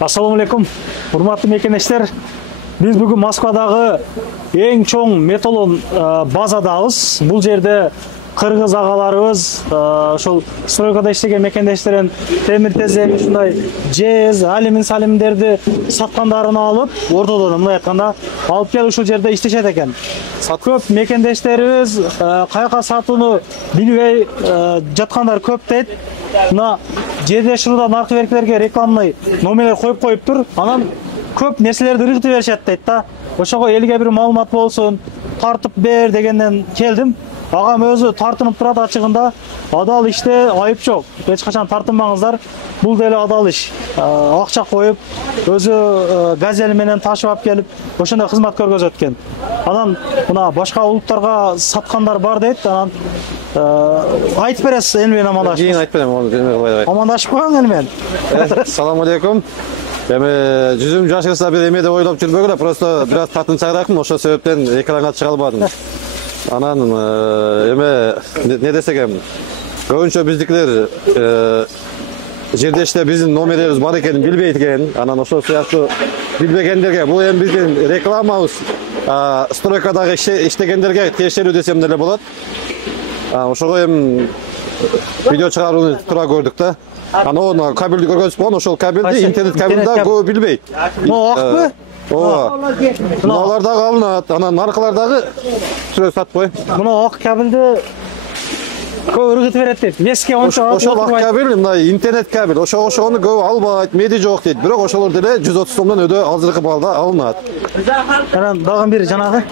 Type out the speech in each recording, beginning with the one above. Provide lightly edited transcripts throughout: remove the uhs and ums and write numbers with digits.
Assalamu alaikum, урматтуу мекендештер. Биз бүгүн Москвадагы эң чоң металлон базадабыз. Бул жерде кыргыз агаларыбыз, ошол стройкада иштеген мекендештерин темир тезек, ушундай жез, алюмин салимдерди саткандарын алып, ортодон мындай айтканда алып келип ушул жерде иштешет экен. Көп мекендештерибиз каяка сатууну билбей жаткандар көп дейт. Мына жерде шуруда наркы беркилерге рекламный номерлер коюп коюптур. Анан көп нерселерди ыргытып беришет дейт да. Ошого элге бир маалымат болсун, тартып бер дегенден келдим. Агам өзү тартынып турат ачыгында. Адал иште айып жок. Эч качан тартынбаңыздар. Бул деле адал иш. Акча коюп, өзү газель менен ташып алып келип, ошондой кызмат көргөзөт экен. Анан мына башка улуттарга саткандар бар дейт. Анан айтып бересиз эл менен амандашып. Кийин айтып берем. Амандашып коюң эл менен. Assalamu alaikum. Эми жүзүм жашырса бир эме деп ойлоп жүрбөгүлө, просто бир аз тартынчагыракмын, ошол себептен экранга чыга албадым. Анан эме не десек эми, көбүнчө биздикилер жердеште биздин номерлерибиз бар экенин билбейт экен. Анан ошол сыяктуу билбегендерге бул эми биздин рекламабыз, стройкадагы иштегендерге тиешелүү десем деле болот. Ошого эми видео чыгарууну туура көрдүк да. Анан кабелди көргөнсүз болгон, ошол кабелди интернет кабелинде көбү билбейт. Могу акпы? Ооба. Мыналар дагы алынат, анан наркылар дагы сүрөт сатып кой. Мына ак кабелди көп ыргытып берет дейт. Меске ончо ошол ак кабел, мындай интернет кабел, ошону көп албайт, меди жок дейт. Бирок ошолор деле 130 сомдон өдө азыркы балда алынат. Анан дагы бир жанагы.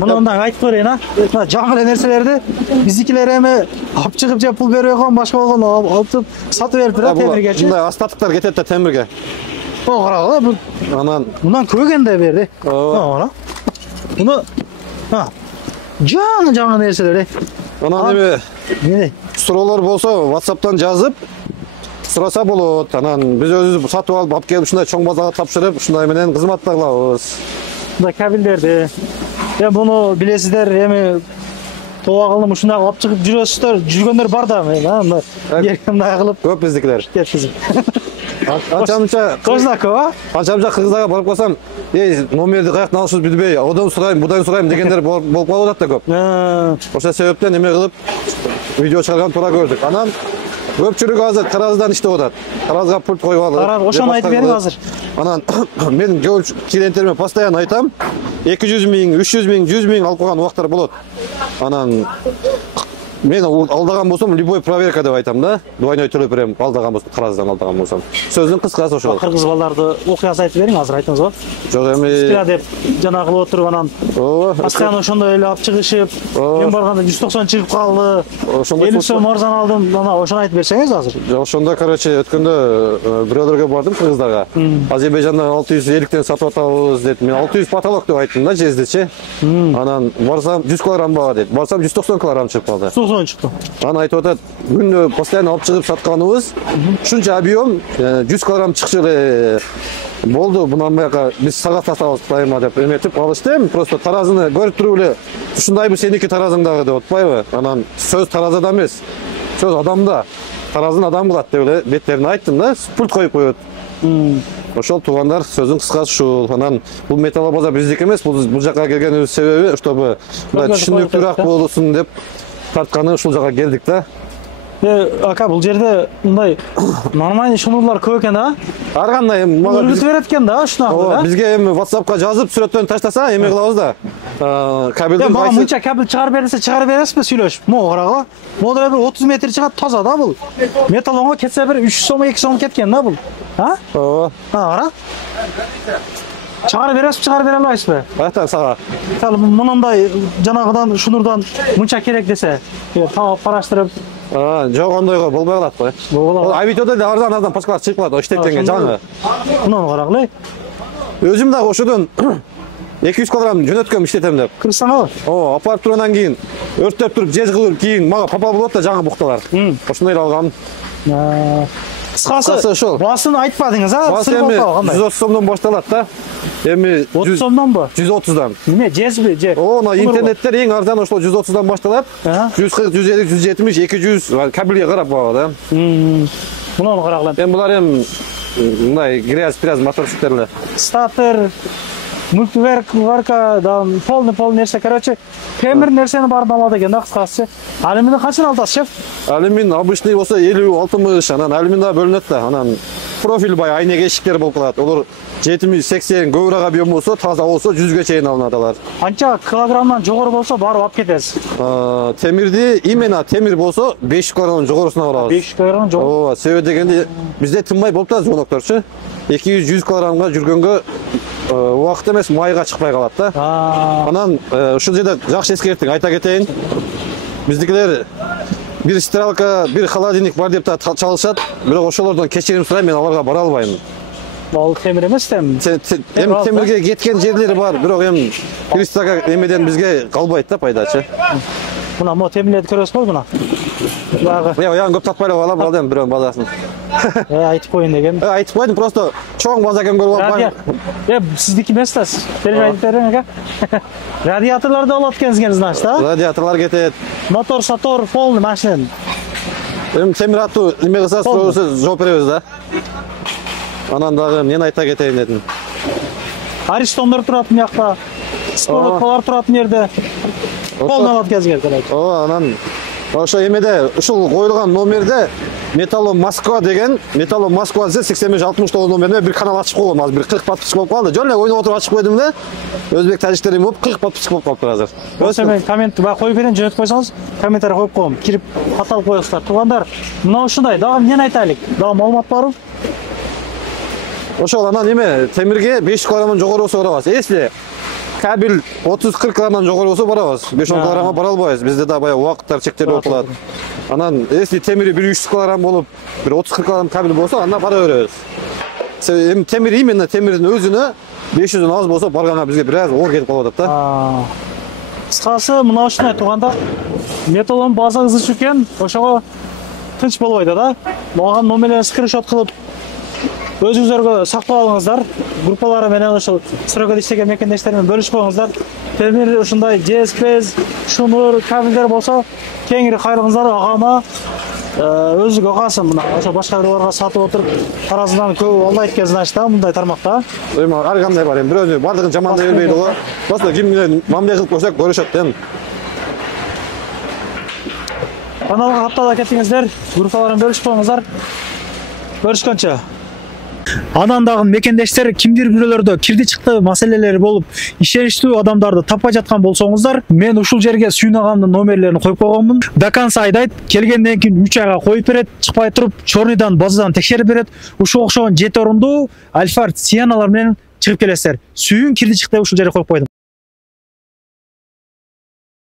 Мындан айтып берейин, мына жаңы эле нерселерди биздикилер эми алып чыгып же пул бербей койгон, башка болгон алып сатып берип турат темиргечи. Мындай остатыктар кетет да темирге. О, карагыла бул. Анан мындан көбөгенде берди. Ооба. Муну жаңы нерселер. Анан эми суроолор болсо WhatsApp'тан жазып сураса болот. Анан биз өзүбүз сатып алып келип ушундай чоң базага тапшырып, ушундай менен кызматта кылабыз. Мындай кабелдерди. Буну билесиздер, эми тоогылым ушундай алып чыгып жүрөсүздөр, жүргөндөр бар да, мына мындай кылып көп биздикилер. Кеткизип. Анча-мынча кыргыздарға барып калсам, номерди каяктан алышыбызды билбей, одан сурайм, будан сурайм дегендер болуп калып атат да көп. Ошол себептен эме кылып видео чыгарган туура көрдүк. Анан көпчүлүк азыр тараздан иштеп атат. Таразга пульт коюп алып. Ошону айтып бериң азыр. Анан мен клиенттериме постоянно айтам, 200 миң, 300 миң, 100 миң алып калган убактар болот. Анан мен алдаган болсом, любой проверка деп айтам да. Двойной төлөп берем, алдаган болсом, тараздан алдаган болсом. Сөздүн кыскасы ошол. Кыргыз балдарды окуясын айтып бериң, азыр айтыңызбы? Жок, эми Стила деп жана кылып отуруп, анан постоянно ошондой эле алып чыгышып, мен барганда 190 чыгып калды. 50 сом арзан алдым, ана ошону айтып берсеңиз азыр. Ошондо, короче, өткөндө бирөөлөргө бардым кыргыздарга. Азербайжандан 650-тен сатып атабыз деп. Мен 600 потолок деп айттым да, жездичи. Анан барсам 100 килограмм баа деп. Барсам 190 килограмм чыгып калды. 90 чыкты. Анан айтып атат, күндө постоянно алып чыгып сатканыбыз, ушунча объем 100 килограмм чыкчу эле болду. Мындан бияка биз сагат сатабыз дайыма деп эметип алыштым. Просто таразыны көрүп туруп эле, ушундайбы сеники таразың дагы деп атпайбы? Анан сөз таразада эмес, сөз адамда. Таразын адам кылат деп эле беттерине айттым да, пульт коюп коет. Ошол туугандар, сөздүн кыскасы ушул. Анан бул металл база биздики эмес, бул жака келгенибиз себеби, чтобы мындай түшүнүктүүрөөк болсун деп тартканы ушул жака келдик да. Ака, бул жерде мындай нормальный шунурлар көп экен да. Ар кандай ыргытып берет экен да, ушунакы да. Бизге эми WhatsApp'ка жазып, сүрөттөн таштаса, эме кылабыз да. Кабелдин мага мынча кабел чыгарып берилсе, чыгарып бересизби сүйлөшүп? Могу карагыла. Могу бир 30 метр чыгат, таза да бул. Металлонго кетсе бир 300 сом, 2 сом кеткен да бул. Ооба. Кара. Чыгарып бересизби, чыгарып бере албайсызбы? Айтам сага. Мисалы мындай жанагыдан, шунурдан мынча керек десе, таап караштырып. Жок, ондойго болбой калат го. Болбой калат. Авитодо деле арзан пачкалар чыгып калат, иштетилген жаңы. Мунуну карагыла. Өзүм дагы ошодон 200 килограмм жөнөткөм иштетем деп. Кырсаңабы? Апарып тургандан кийин өрттөп туруп, жез кылып кийин мага попал болот да жаңы букталар. Ошондой эле алгам. Кыскасы ошол. Басын айтпадыңыз, Басы эми 130 сомдон башталат да. Эми 30 сомдонбу? 130дан. Эмне, жезби, же? Интернеттер эң арзан ошол 130дан башталат. 140, 150, 170, 200 кабелге карап баа да. Муну карагыла. Булар мындай грязь моторчиктер эле. Статер, мультиварка, да, полный нерсе. Короче, темир нерсени баарын алат экен да кыскасы. Алюминий качан аласыз, шеф? Алюмин обычный болсо 50-60, анан алюминда бөлүнөт да. Анан профиль бай айнек эшиктер болуп калат. Олар 70-80 көбүрөөк объем болсо, таза болсо 100ге чейин алынат алар. Анча килограммдан жогору болсо барып алып кетесиз. Темирди именно темир болсо 500 килограммдын жогорусуна барабыз. 500 килограмм жогору. Ооба, себеби дегенде бизде тынбай болуп да звонокторчу. 200-100 килограммга жүргөнгө убакыт эмес майга чыкпай калат да. Анан ушул жерде жакшы эскертиң, айта кетейин. Биздикилер бир стиралка, бир холодильник бар деп та чалышат, бирок ошолордон кечирим сурайм, мен аларга бара албайм. Ал темир эмес да. Эми темирге кеткен жерлери бар, бирок эми пристага эмеден бизге калбайт да пайдачы. Мына мо темирлерди көрөсүзбү мына? Багы. Уян көп таппай эле калам, алдым бирөөнүн базасын. Айтып коеюн деген. Айтып койдум, просто чоң база экен көрүп албайм. Сиздики эмес да. Айта бериң. Радиаторлор да болот экенсиңер, значит, да? Радиаторлор кетет. Мотор, сатор, полный машина. Эми темир аттуу эме кылса, жооп беребиз да. Анан дагы эмнени айта кетейин дедим. Аристондор турат мыякта. Скороталар турат жерде. Полный алат кезгер. Ооба, анан ошо эмеде ушул коюлган номерде Металлом Москва деген, Металлом Москва 85-69 номерде бир канал ачып койгом, азыр бир 40 подписчик болуп калды. Жөн эле ойноп отуруп ачып койдум да. Өзбек тажиктерим болуп 40 подписчик болуп калыптыр азыр. Болсо мен коммент коюп берейин, жөнөтүп койсоңуз, комментарий коюп коем. Кирип каталып коесуздар. Туугандар, мына ушундай, дагы эмнени айтайлык? Дагы маалымат барбы? Ошол анан эме темирге 500 килограммдан жогору болсо барабыз. Если кабель 30-40 килограммдан жогору болсо барабыз. 5-10 килограммга бара албайбыз. Бизде да баягы убакыттар чектелип калат. Анан если темири 100-300 килограмм болуп, бир 30-40 килограмм кабель болсо, анда бара беребиз. Эми темир именно темирдин өзүнө 500дөн аз болсо барганга бизге бир аз оор келип калып атат да. Кыскасы мына ушундай туугандар. Металлон базаңыз ич экен, ошого тынч болбойт да. Мага номерлерди скриншот кылып өзүңүзөргө сактап алыңыздар. Группалары менен ошол стройкада иштеген мекендештер менен бөлүшүп коюңуздар. Темир ушундай жеспез, шунур, кабелдер болсо кеңири кайрыңыздар агама. Өзүгө калсын мына ошо башка бирлерге сатып отуруп таразыдан көп албайт экен, значит, мындай тармакта. Эми ар кандай бар, эми бирөөнү бардыгын жамандай бербейди го. Просто ким менен мамиле кылып койсок көрүшөт да. Каналга каттала кетиңиздер, группаларын бөлүшүп коюңуздар. Көрүшкөнчө. Анан дагы мекендештер кимдир бирөөлөрдө кирди чыкты маселелери болуп, ишеничтүү адамдарды таппай жаткан болсоңуздар, мен ушул жерге Сүйүн агамдын номерлерин коюп койгонмун. До конца айдайт, келгенден кийин 3 айга коюп берет, чыкпай туруп, чорныйдан базадан текшерип берет. Ушул окшогон 7 орундуу Альфард Сианалар менен чыгып келесиздер. Сүйүн кирди чыкты ушул жерге коюп койдум.